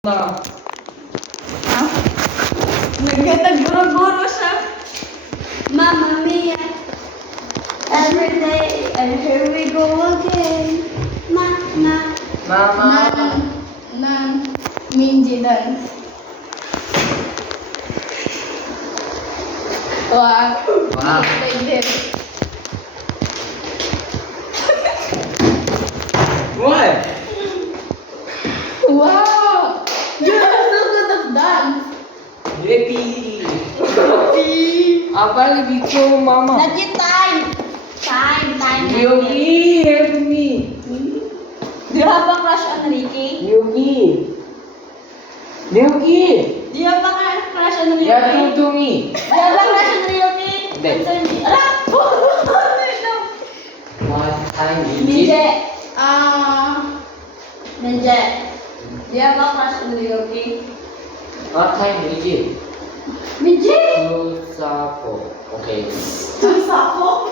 Na. Ha? Nagkatag-guro-guro siya. Mamma mia, every day, and here we go again. Na. Mama. Nan Minji dance. Wow. Wow. Like this. What? Wow. You're so good at dance. Happy. Apa lagi tu mama? Not yet time. Time. Yogi, help me. Do you have a crush on Ricky? Yogi. Do you have a crush on Ryuki? Ya tuntungi. Do you have a crush on Ryuki? Hindi. Answer me. Ala! What time is Ninja. it? Ninja. Do you have a crush on Ryuki? What time is it? Ninja. Susapo. Okay. Sapo.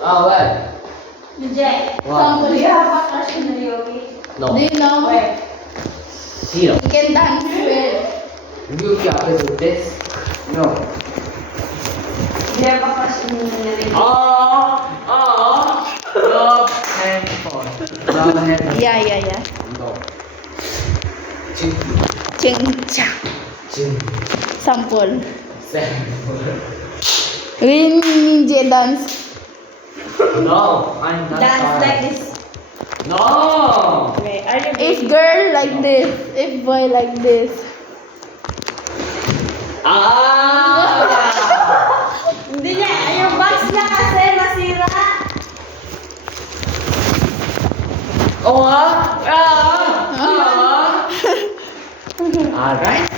Ah, what? Ninja. Wow. Do you have a crush on Ryuki? No. Do you know? Where? Zero. You can dance well. You क्या पे सुनते? No. Do you have a crush on Ryuki? Love handphone. Love handphone. Yeah. No. Ching. Ching-chang. Ching. Sampol. Sample. When Ninja dance. No, I'm not. this. No. Okay, are you if girl like this, if boy like this. Hindi niya, yung box niya kasi masira. Alright.